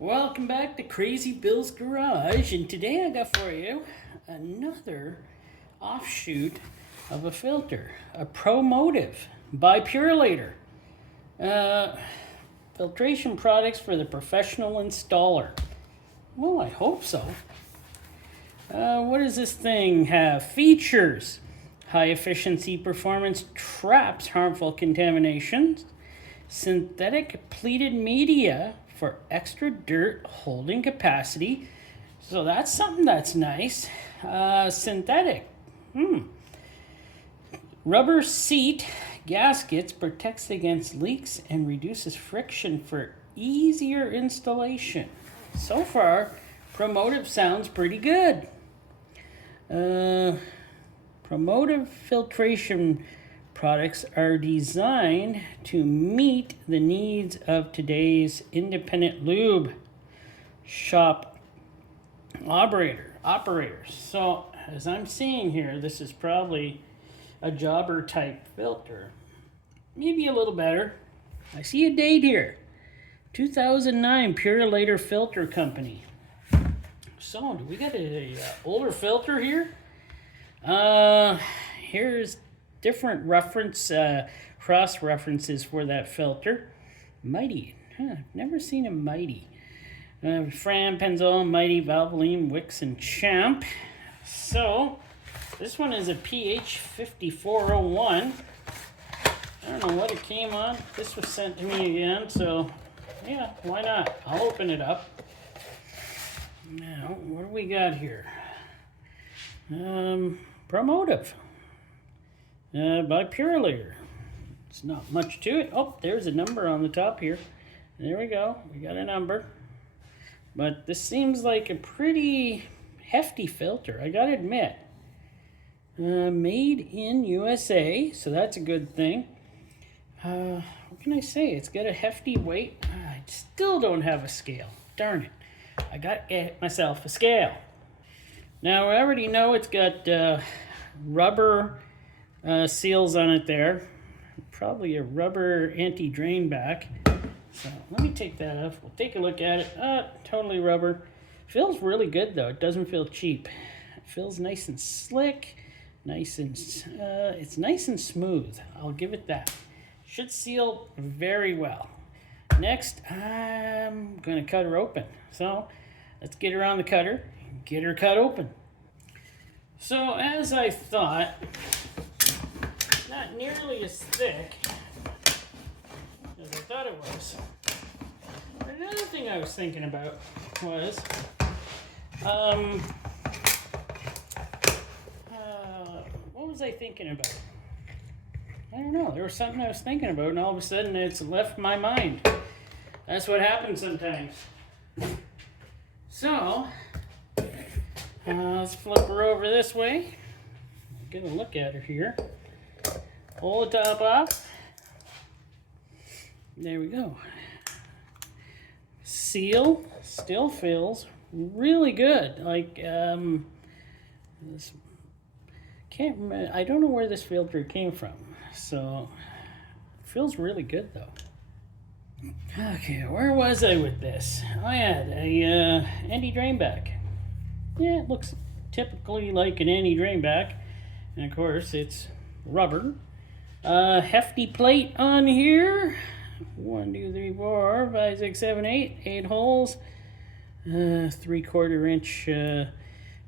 Welcome back to Crazy Bill's Garage, and today I got for you another offshoot of a filter, a ProMotive by Purolator. Filtration products for the professional installer. Well, I hope so. What does this thing have? Features. High efficiency performance traps harmful contaminations. Synthetic pleated media for extra dirt holding capacity. So that's something that's nice. Synthetic. Rubber seat gaskets protects against leaks and reduces friction for easier installation. So far, ProMotive sounds pretty good. ProMotive filtration products are designed to meet the needs of today's independent lube shop operators. So, as I'm seeing here, this is probably a jobber type filter. Maybe a little better. I see a date here. 2009 Purolator Filter Company. So, do we got a older filter here? Here's different reference, cross references for that filter. Mighty. Never seen a Mighty. Fran, Pennzoil, Mighty, Valvoline, Wix, and Champ. So, this one is a pH 5401. I don't know what it came on. This was sent to me again, so yeah, why not? I'll open it up. Now, what do we got here? ProMotive by Purolator. It's not much to it. Oh, there's a number on the top here. There we go. We got a number. But this seems like a pretty hefty filter, I gotta admit. Made in USA, so that's a good thing. What can I say? It's got a hefty weight. I still don't have a scale. Darn it. I gotta get myself a scale. Now, I already know it's got rubber seals on it there. Probably a rubber anti-drain back. So let me take that off. We'll take a look at it. Totally rubber. Feels really good though. It doesn't feel cheap. It feels nice and slick. It's nice and smooth. I'll give it that. Should seal very well. Next, I'm gonna cut her open. So let's get her on the cutter. Get her cut open. So as I thought, not nearly as thick as I thought it was. But another thing I was thinking about was, what was I thinking about? I don't know. There was something I was thinking about, and all of a sudden it's left my mind. That's what happens sometimes. So, let's flip her over this way. Get a look at her here. Pull the top off. There we go. Seal still feels really good. Like, this, can't remember, I don't know where this filter came from. So, it feels really good though. Okay, where was I with this? I had a anti-drain back. Yeah, it looks typically like an anti-drain back. And of course, it's rubber. Hefty plate on here. 1, 2, 3, 4, 5, 6, 7, 8. 8 holes. 3/4 inch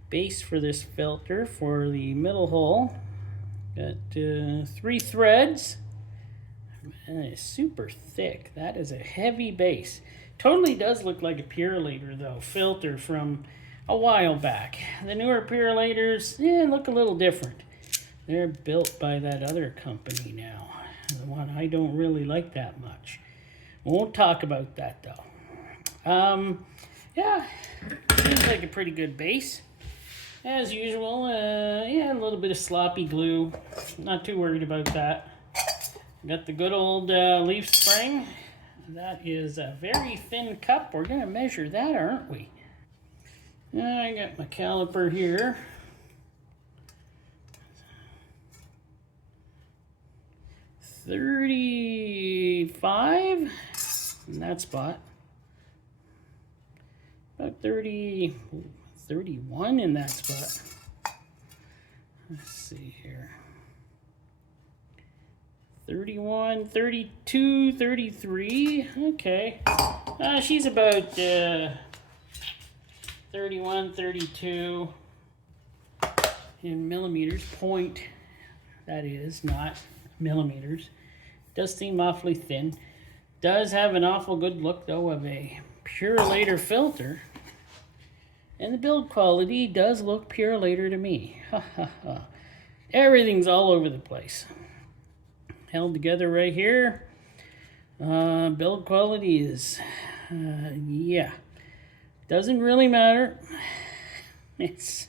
base for this filter for the middle hole. Got 3 threads. It's super thick. That is a heavy base. Totally does look like a Purolator though, filter from a while back. The newer Purolators, look a little different. They're built by that other company now. The one I don't really like that much. Won't talk about that though. Yeah, seems like a pretty good base. As usual, a little bit of sloppy glue. Not too worried about that. Got the good old leaf spring. That is a very thin cup. We're going to measure that, aren't we? I got my caliper here. 35 in that spot. about 30, 31 in that spot. Let's see here. 31, 32, 33. Okay. She's about 31, 32 in millimeters. Point, that is, not millimeters. Does seem awfully thin. Does have an awful good look, though, of a Purolator filter. And the build quality does look Purolator to me. Ha ha ha. Everything's all over the place. Held together right here. Build quality is, yeah. Doesn't really matter. It's,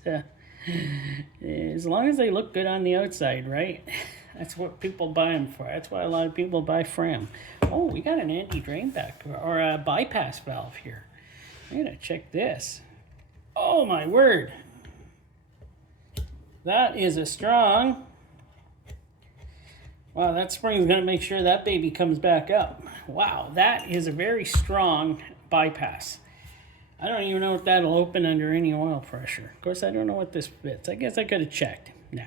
as long as they look good on the outside, right? That's what people buy them for. That's why a lot of people buy Fram. Oh, we got an anti-drain back, or a bypass valve here. I'm gonna check this. Oh my word. That is a strong. Wow, that spring's gonna make sure that baby comes back up. Wow, that is a very strong bypass. I don't even know if that'll open under any oil pressure. Of course, I don't know what this fits. I guess I could have checked. Nah.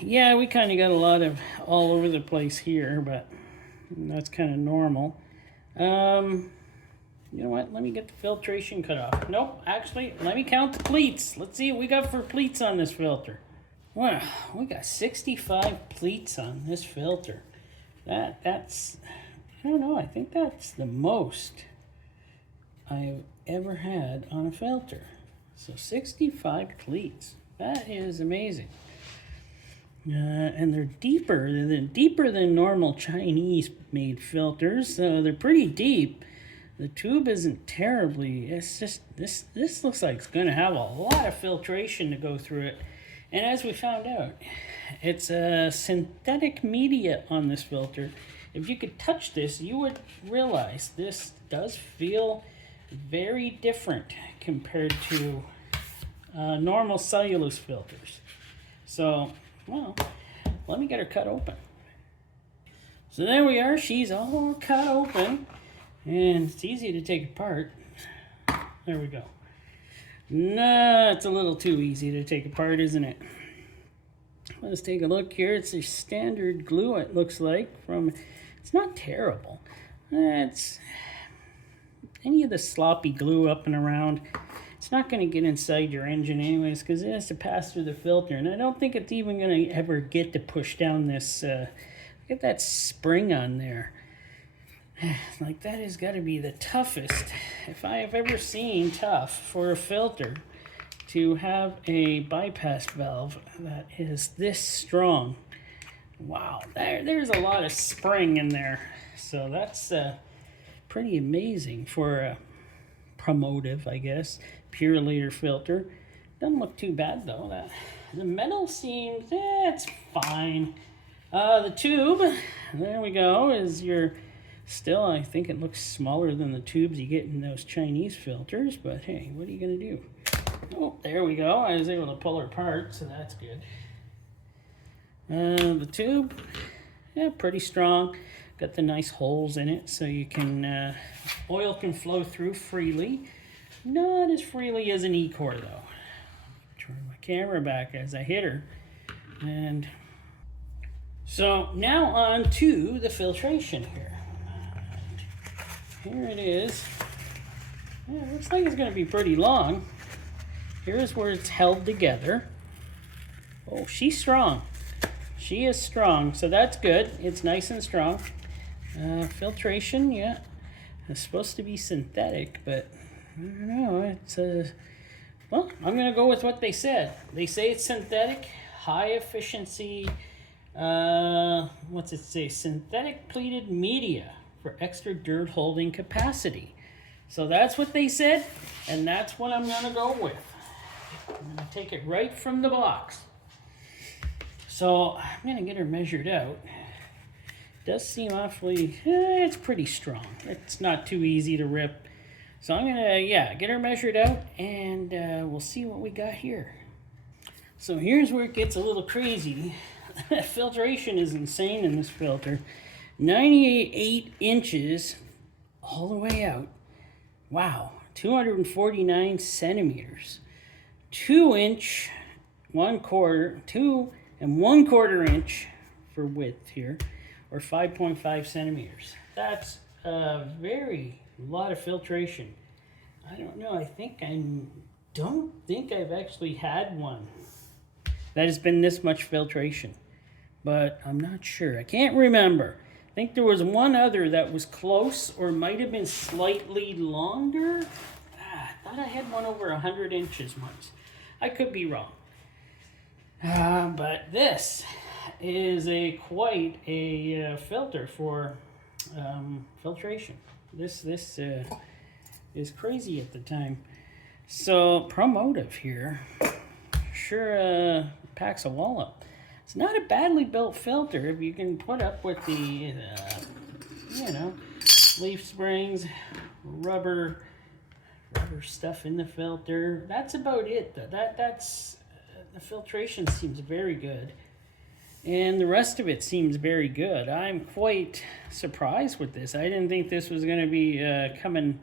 Yeah, we kind of got a lot of all over the place here, but that's kind of normal. You know what? Let me get the filtration cut off. Nope, actually, let me count the pleats. Let's see what we got for pleats on this filter. Wow, we got 65 pleats on this filter. That's, I don't know, I think that's the most I've ever had on a filter. So 65 pleats. That is amazing. And they're deeper than normal Chinese made filters. They're pretty deep. The tube isn't terribly, it's just, this looks like it's gonna have a lot of filtration to go through it. And as we found out, it's a synthetic media on this filter. If you could touch this, you would realize this does feel very different compared to normal cellulose filters. So, well, let me get her cut open. So there we are, she's all cut open. And it's easy to take apart. There we go. No, it's a little too easy to take apart, isn't it? Let's take a look here. It's a standard glue, it looks like. It's not terrible. It's any of the sloppy glue up and around. It's not going to get inside your engine anyways, because it has to pass through the filter. And I don't think it's even going to ever get to push down this, look at that spring on there. Like, that has got to be the toughest, if I have ever seen tough for a filter to have a bypass valve that is this strong. Wow, there's a lot of spring in there. So that's pretty amazing for a ProMotive, I guess, Purolator filter. Doesn't look too bad though. The metal seems, it's fine. The tube, there we go, is your... Still, I think it looks smaller than the tubes you get in those Chinese filters, but hey, what are you going to do? Oh, there we go. I was able to pull her apart, so that's good. The tube, yeah, pretty strong. Got the nice holes in it, so you can, oil can flow through freely. Not as freely as an E-core, though. Turn my camera back as I hit her. And so now on to the filtration here. Here it is. Yeah, it looks like it's going to be pretty long. Here's where it's held together. Oh, she's strong. She is strong, so that's good. It's nice and strong. Filtration, yeah. It's supposed to be synthetic, but I don't know. It's well, I'm going to go with what they said. They say it's synthetic, high efficiency, what's it say? Synthetic pleated media for extra dirt holding capacity. So that's what they said, and that's what I'm gonna go with. I'm gonna take it right from the box. So I'm gonna get her measured out. Does seem awfully, it's pretty strong. It's not too easy to rip. So I'm gonna, yeah, get her measured out, and we'll see what we got here. So here's where it gets a little crazy. Filtration is insane in this filter. 98 inches all the way out. Wow, 249 centimeters. 2-inch, 1/4, 2 1/4 inch for width here, or 5.5 centimeters. That's a lot of filtration. I don't know, don't think I've actually had one that has been this much filtration, but I'm not sure. I can't remember. I think there was one other that was close, or might have been slightly longer. I thought I had one over 100 inches once. I could be wrong. But this is quite a filter for filtration. This is crazy at the time. So ProMotive here sure packs a wallop. It's not a badly built filter if you can put up with the leaf springs, rubber stuff in the filter. That's about it though. That's the filtration seems very good, and the rest of it seems very good. I'm quite surprised with this. I didn't think this was going to be coming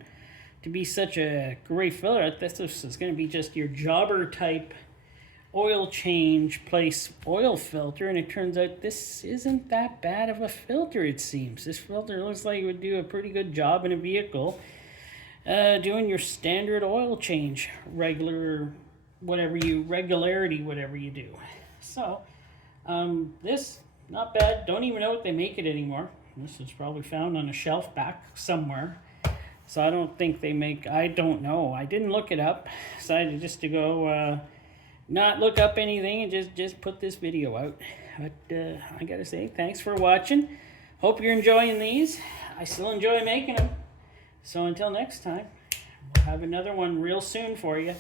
to be such a great filter. This is going to be just your jobber type oil change place oil filter, and it turns out this isn't that bad of a filter. It seems this filter looks like it would do a pretty good job in a vehicle, doing your standard oil change, regularity, whatever you do. So this not bad. Don't even know what they make it anymore. This is probably found on a shelf back somewhere. So I don't think they make, I don't know. I didn't look it up. Decided just to go not look up anything and just put this video out. But I gotta say, thanks for watching. Hope you're enjoying these. I still enjoy making them. So until next time, we'll have another one real soon for you.